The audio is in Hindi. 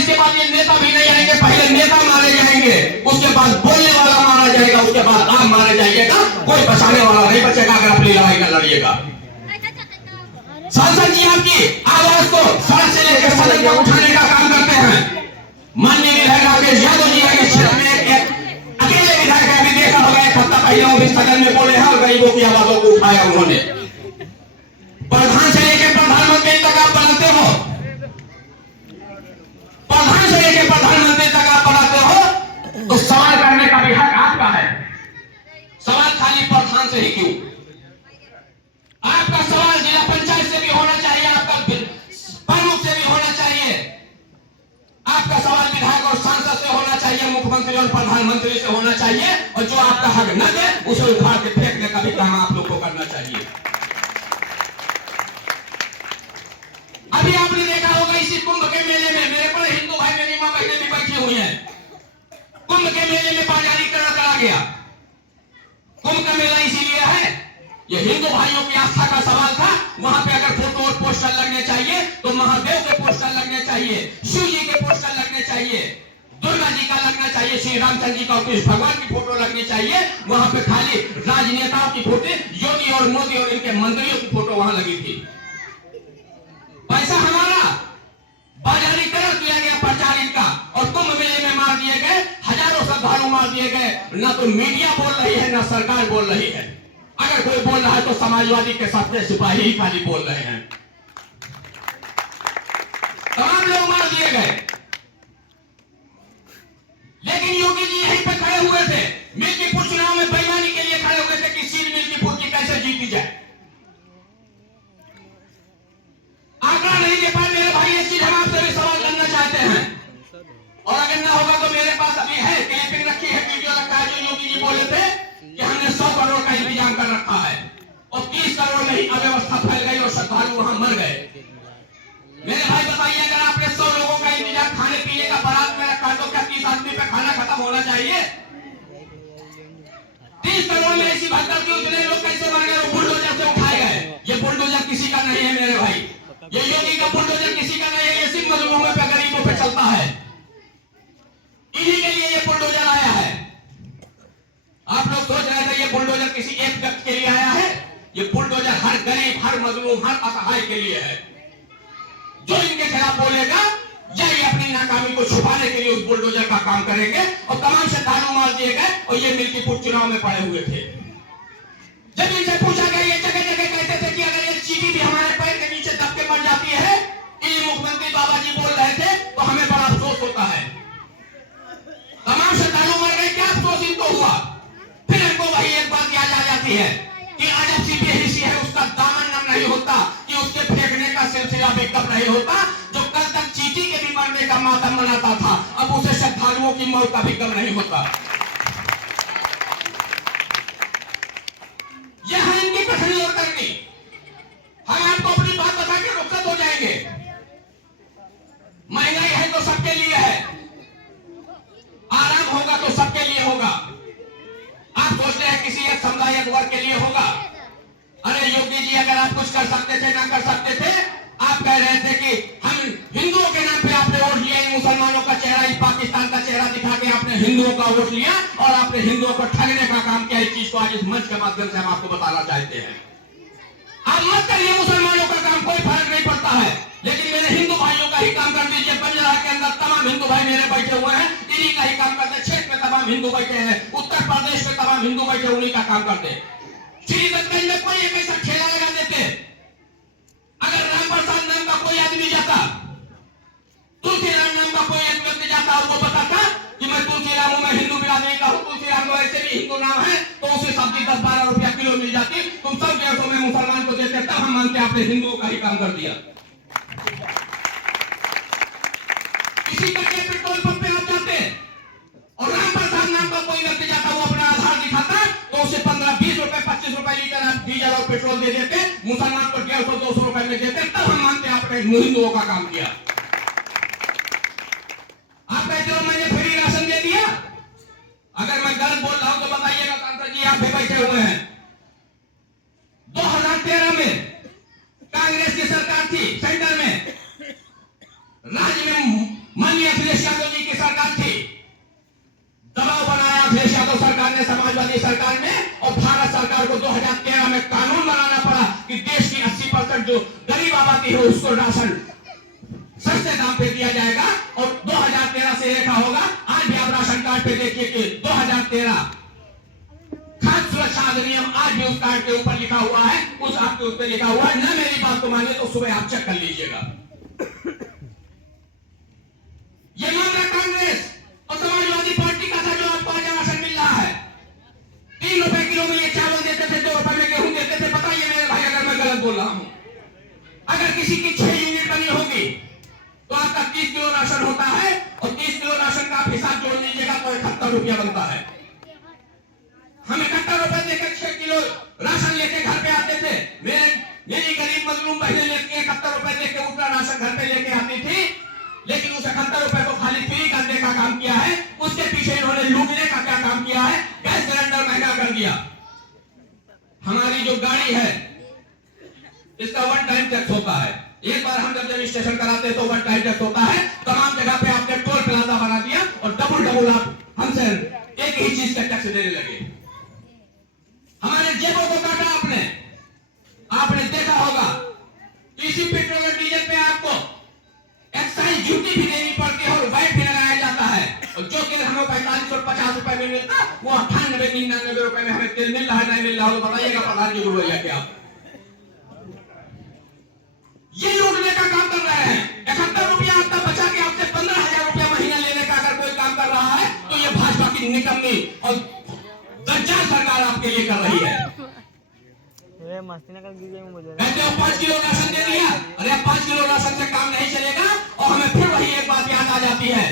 इसके बाद ये नेता भी नहीं आएंगे, पहले नेता मारे जाएंगे, उसके बाद बोलने वाला मारा जाएगा, उसके बाद आप मारे जाइएगा, कोई बचाने वाला नहीं बचेगा अगर अपनी लड़ाई न लड़िएगा। सांसद जी आपकी आवाज को सड़क से लेकर सदन तक उठाने का काम करते हैं। माननीय विधायक राकेश यादव जी के क्षेत्र में अकेले विधायक अभी देखा होगा, एक हफ्ता पहले वो भी सदन में बोले हैं और गरीबों की आवाजों को उठाया उन्होंने। प्रधान से लेकर प्रधानमंत्री तक आप बनाते हो, प्रधान से लेकर प्रधानमंत्री तक आप बनाते हो, तो सवाल करने का भी हक आपका है। सवाल खाली प्रधान से ही क्यों? आपका सवाल जिला पंचायत से भी होना चाहिए, आपका प्रमुख से भी होना चाहिए, आपका सवाल विधायक और सांसद से होना चाहिए, मुख्यमंत्री और प्रधानमंत्री से होना चाहिए, और जो आपका हक न दे उसे उखाड़ के फेंकने का भी काम आप लोग को करना चाहिए। अभी आपने देखा होगा इसी कुंभ के मेले में मेरे बड़े हिंदू भाई मेरी मां बहनें भी बैठी हुई हैं। कुंभ के मेले में बाजारीकरण करा गया। कुंभ का मेला इसीलिए है, ये हिंदू भाइयों की आस्था का सवाल था। वहां पे अगर फोटो और पोस्टर लगने चाहिए तो महादेव के पोस्टर लगने चाहिए, शिव जी के पोस्टर लगने चाहिए, दुर्गा जी का लगना चाहिए, श्री रामचंद्र जी का और कृष्ण भगवान की फोटो लगनी चाहिए। वहां पे खाली राजनेताओं की फोटो, योगी और मोदी और इनके मंत्रियों की फोटो वहां लगी थी। पैसा हमारा बाजारीकरण किया गया प्रचारित का, और कुंभ मेले में मार दिए गए, हजारों श्रद्धालु मार दिए गए। न तो मीडिया बोल रही है, न सरकार बोल रही है। अगर कोई बोल रहा है तो समाजवादी के सपने सिपाही ही खाली बोल रहे हैं। तमाम लोग मार दिए गए, लेकिन योगी जी यहीं पे खड़े हुए थे। मिल्कीपुर चुनाव में बेईमानी के लिए खड़े हुए थे कि सीट मिल्कीपुर की कैसे जीती जाए। आंकड़ा नहीं दे पाए मेरे भाई, ये चीज हम आपसे भी सवाल करना चाहते हैं, और अगर ना होगा तो मेरे पास अभी है, क्लिपिंग रखी है, वीडियो रखा है, जो योगी जी बोले थे कि हमने 100 करोड़ का इंतजाम कर रखा है, और 30 करोड़ में ही अव्यवस्था फैल गई और श्रद्धालु वहां मर गए। मेरे भाई बताइए, अगर आपने 100 लोगों का इंतजाम खाने पीने का बारात में रखा तो क्या 30 आदमी पे खाना खत्म होना चाहिए? 30 करोड़ में ऐसी भगदड़ की, उतने लोग कैसे मर गए? वो बुलडोजर से उठाए गए। ये बुलडोजर किसी का नहीं है मेरे भाई, ये योगी का बुलडोजर किसी का नहीं है, ये सिर्फ मजलूमों पे गरीबों पे चलता है। इन्हीं के लिए ये बुलडोजर आया है। आप लोग सोच रहे थे ये बुलडोजर किसी एक व्यक्ति के लिए आया है? ये बुलडोजर हर गरीब, हर मजलूम, हर असहाय के लिए है। जो इनके खिलाफ बोलेगा यही अपनी नाकामी को छुपाने के लिए उस बुलडोजर का काम करेंगे। और तमाम श्रद्धालु मार दिए गए, और ये मिल्कीपुर चुनाव में पड़े हुए थे। जब इनसे पूछा गया, ये जगह जगह कहते थे कि अगर ये चीटी भी हमारे पैर के नीचे दब के मर जाती है, ये मुख्यमंत्री बाबा जी बोल रहे थे, तो हमें बड़ा अफसोस होता है। तमाम श्रद्धालु मर गए, क्या अफसोस इनको हुआ? फिर इनको वही एक बात याद आ जाती है कि आज अब सीपीएससी है, उसका दामन नम नहीं होता, कि उसके फेंकने का सिलसिला भी कब नहीं होता। जो कल तक चीटी के भी मरने का मातम मनाता था, अब उसे श्रद्धालुओं की मौत का भी कम नहीं होता। यह है इनकी कठिनाई और करनी। हम आपको अपनी बात बता के रुखसत हो जाएंगे। महंगाई है तो सबके लिए है, आराम होगा तो सबके लिए होगा। आप सोचते हैं किसी एक समुदाय एक वर्ग के लिए होगा? अरे योगी जी, अगर आप कुछ कर सकते थे ना कर सकते थे। आप कह रहे थे कि हम हिंदुओं के नाम पे आपने वोट लिया, इन मुसलमानों का चेहरा, इस पाकिस्तान का चेहरा दिखा के आपने हिंदुओं का वोट लिया, और आपने हिंदुओं को ठगने का काम किया। इस चीज को आज इस मंच के माध्यम से हम आपको बताना चाहते हैं। आप मत करिए मुसलमानों का काम, कोई फर्क नहीं पड़ता है, लेकिन मेरे हिंदू भाइयों का ही काम कर दीजिए। बंजारा के अंदर तमाम हिंदू भाई मेरे बैठे हुए हैं, इन्हीं का ही काम करते। क्षेत्र में तमाम हिंदू बैठे हैं, उत्तर प्रदेश में तमाम हिंदू बैठे, उन्हीं का काम करते। श्रीगंज में कोई एक ऐसा ठेला लगा देते, अगर राम प्रसाद नाम का कोई आदमी जाता, तुलसीराम नाम का कोई एक व्यक्ति जाता और वो बताता कि मैं तुलसीराम हूं, मैं हिंदू बिरादरी का हूं, तुलसीराम को ऐसे भी हिंदू नाम है, तो उसे सब्जी 10-12 रुपया किलो मिल जाती। तुम सब गैसों में मुसलमान को देते, तब हम मानते आपने हिंदुओं का ही काम कर दिया। इसी करके पेट्रोल पंप पे आप जाते और राम प्रसाद नाम का कोई व्यक्ति जाता, वो अपना आधार दिखाता, तो उसे 15-20 रुपए 25 रुपए लीटर आप डीजल और पेट्रोल दे देते, मुसलमान को 150-200 रुपए में देते, तब हम मानते आपने हिंदुओं का काम किया। आप कहते हो मैंने फ्री राशन दे दिया। अगर मैं गलत बोल रहा हूं तो बताइएगा, कांता जी आप भी बैठे हुए हैं। 2013 में कांग्रेस की सरकार थी सेंटर में, राज्य में भी अखिलेश यादव जी की सरकार थी, दबाव बनाया अखिलेश यादव सरकार ने समाजवादी सरकार में, और भारत सरकार को 2013 में कानून बनाना पड़ा कि देश की 80% जो गरीब आबादी है उसको राशन सस्ते दाम पे दिया जाएगा। और 2013 से देखा होगा, आज भी आप राशन कार्ड पे देखिए कि 2013 खाद्य सुरक्षा अधिनियम आज भी उस कार्ड के ऊपर लिखा हुआ है, उस आपके ऊपर लिखा हुआ है। न मेरी बात को मानिए तो सुबह आप चेक कर लीजिएगा। ये मामला कांग्रेस और समाजवादी पार्टी का था जो आपको आज राशन मिल रहा है। 3 रुपए किलो में ये चावल देते थे, 2 रुपए में गेहूं देते थे। बताइए मेरे भाई अगर मैं गलत बोल रहा हूं। अगर किसी की 6 यूनिट बनी होगी तो आपका 30 किलो राशन होता है, और 30 किलो राशन का आप हिसाब जोड़ लीजिएगा तो 71 रुपया बनता है। हम 71 रुपए देकर 6 किलो राशन लेके घर पे आते थे। मेरी गरीब मजलूम बहनें लेके 71 रुपए देके उतना राशन घर पे लेके आती थी, लेकिन उस 71 रुपए को खाली फ्री करने का काम किया है। उसके पीछे इन्होंने लूटने का क्या काम किया है? गैस सिलेंडर महंगा कर दिया। हमारी जो गाड़ी है इसका 1 टाइम टैक्स होता है। एक बार हम जब रजिस्ट्रेशन कराते हैं तो 1 टाइम टैक्स होता है। तमाम जगह पे आपने टोल प्लाजा बना दिया और डबल आप हमसे एक ही चीज का टैक्स देने लगे। हमारे जेबों को काटा आपने देखा होगा इसी पेट्रोल और डीजल पे आपको एक्साइज ड्यूटी भी देनी पड़ती है और वैट भी लगाया जाता है। और जो कि हमें 45 और 50 रुपए में मिलता, वो 98-99 रुपए में हमें तेल मिल रहा है, नहीं मिल रहा हो तो बताइएगा प्रधान जी को क्या। ये लूटने का काम कर रहे हैं। 71 रुपया आपका बचा के आपसे 15,000 रुपया महीना लेने का अगर कोई काम कर रहा है तो ये भाजपा की निकम्मी और दज्जाल सरकार आपके लिए कर रही है। कहते हो 5 किलो राशन दे दिया, अरे 5 किलो राशन से काम नहीं चलेगा। और हमें फिर वही एक बात याद आ जाती है